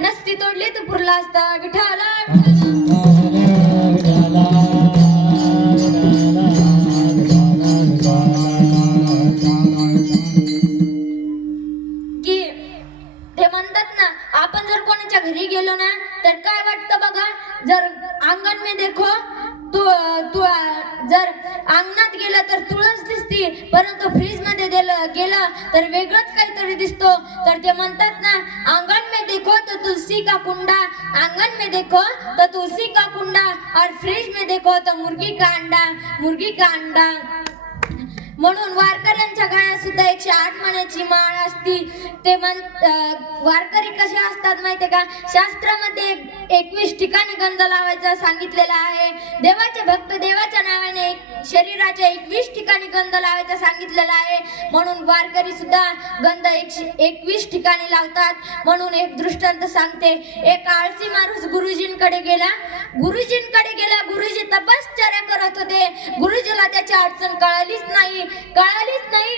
नसती तोडली तर पुरला असता विठाला कोणाच्या घरी गेलो ना तर काय वाटतं बघा? जर अंगण में देखो तू तू जर अंगणात गेलं तर तुळस दिसती परंतु फ्रीजमध्ये दिलं गेलं तर वेगळंच काहीतरी दिसतो. तर ते म्हणतात ना अंगण देखो तो तुलसी का कुंडा आंगन में देखो तो तुलसी का कुंडा और फ्रिज में देखो तो मुर्गी का अंडा मुर्गी का अंडा। म्हणून वारकऱ्यांच्या गळ्यात सुद्धा एकशे आठ माण्याची माळ असती. ते म्हण वारकरी कसे असतात माहितीये का? शास्त्रामध्ये एकवीस ठिकाणी गंध लावायचा सांगितलेला आहे. देवाचे भक्त देवाच्या नावाने शरीराच्या एकवीस ठिकाणी गंध लावायचा सांगितलेला आहे. म्हणून वारकरी सुद्धा गंध एकशे एकवीस ठिकाणी लावतात. म्हणून एक दृष्टांत सांगते. एक आळसी माणूस गुरुजींकडे गेला. गुरुजींकडे गेला. गुरुजी तपश्चर्या करत होते. गुरुजीला त्याची अडचण कळालीच नाही. कळालीच नाही.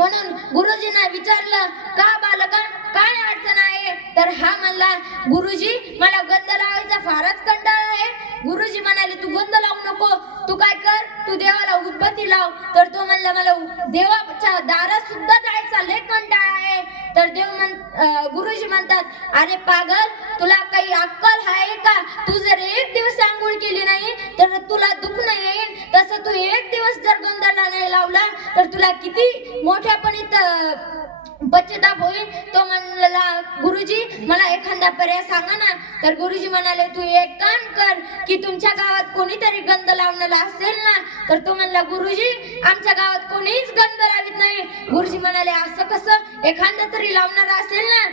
म्हणून गुरुजींना विचारलं का बालका? काय अडचण आहे? तर हा म्हणला गुरुजी मला गंध लावायचा फारच कंटाळा आहे. गुरुजी म्हणाले तू गंध लावू नको. तू काय कर? तू देवाला उदबत्ती लाव. तर तो म्हणला मला देवाच्या दारात सुद्धा जायचा लय कंटाळा आहे. तर देव म्हण अं, गुरुजी म्हणतात अरे पागल तुला काही अक्कल आहे का? तू जर एक दिवस आंघोळ केली नाही तर तुला दुखणं येईल. तसं तू एक दिवस लावला तर तुला किती मोठ्यापणीत पश्चाताप होईल? तो म्हणला गुरुजी मला एखादा पर्याय सांगा ना. तर गुरुजी म्हणाले तू एक काम कर की तुमच्या गावात कोणीतरी गंध लावणारा असेल ना? तर तो म्हणला गुरुजी आमच्या गावात कोणीच गंध लावित नाही. गुरुजी म्हणाले असं कसं? एखादा तरी लावणारा असेल ना?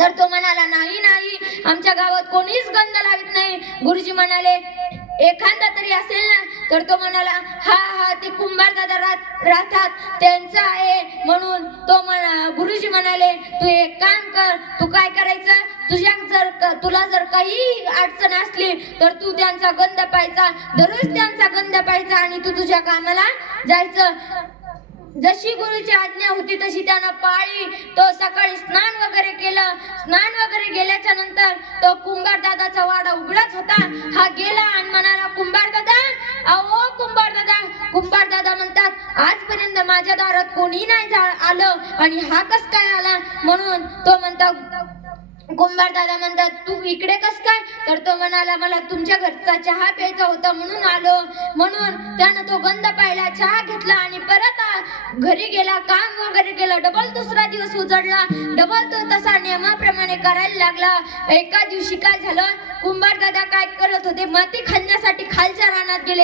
तर तो म्हणाला नाही नाही आमच्या गावात कोणीच गंध लावित नाही. गुरुजी म्हणाले एखादा तरी असेल ना तर तो म्हणाला हा हा ते कुंभार दादा राहतात त्यांचं आहे. म्हणून तो म्हणा गुरुजी म्हणाले तू एक काम कर तू काय करायचं? तुझ्या जर क- तुला जर काही अडचण असली तर तू त्यांचा गंध पाहायचा दररोज त्यांचा गंध पाहायचा आणि तू तुझ्या कामाला जायचं. जशी गुरुची आज्ञा होती तशी त्यानं पाळी तो सकाळी स्नान वगैरे केलं. स्नान वगैरे गेल्याच्यानंतर तो कुंभार दादाचा वाडा उघडाच होता. हा गेला आणि म्हणाला कुंभार दादा अहो कुंभार दादा. कुंभार दादा म्हणतात आजपर्यंत माझ्या दारात कोणी नाही आलं आणि हा कस काय आला? म्हणून तो म्हणतात कुंभार दादा म्हणतात तू इकडे कस काय? तर तो म्हणाला मला तुमच्या घरचा चहा प्यायचा होता म्हणून आलो. म्हणून त्यानं तो गंध पाहिला चहा घेतला आणि परत आ- घरी गेला काम वगैरे केलं. डबल दुसरा दिवस उजडला. डबल तो तसा नियमाप्रमाणे करायला लागला. एका दिवशी काय झालं? कुंभार दादा काय करत होते? माती खाण्यासाठी खालच्या रानात गेले.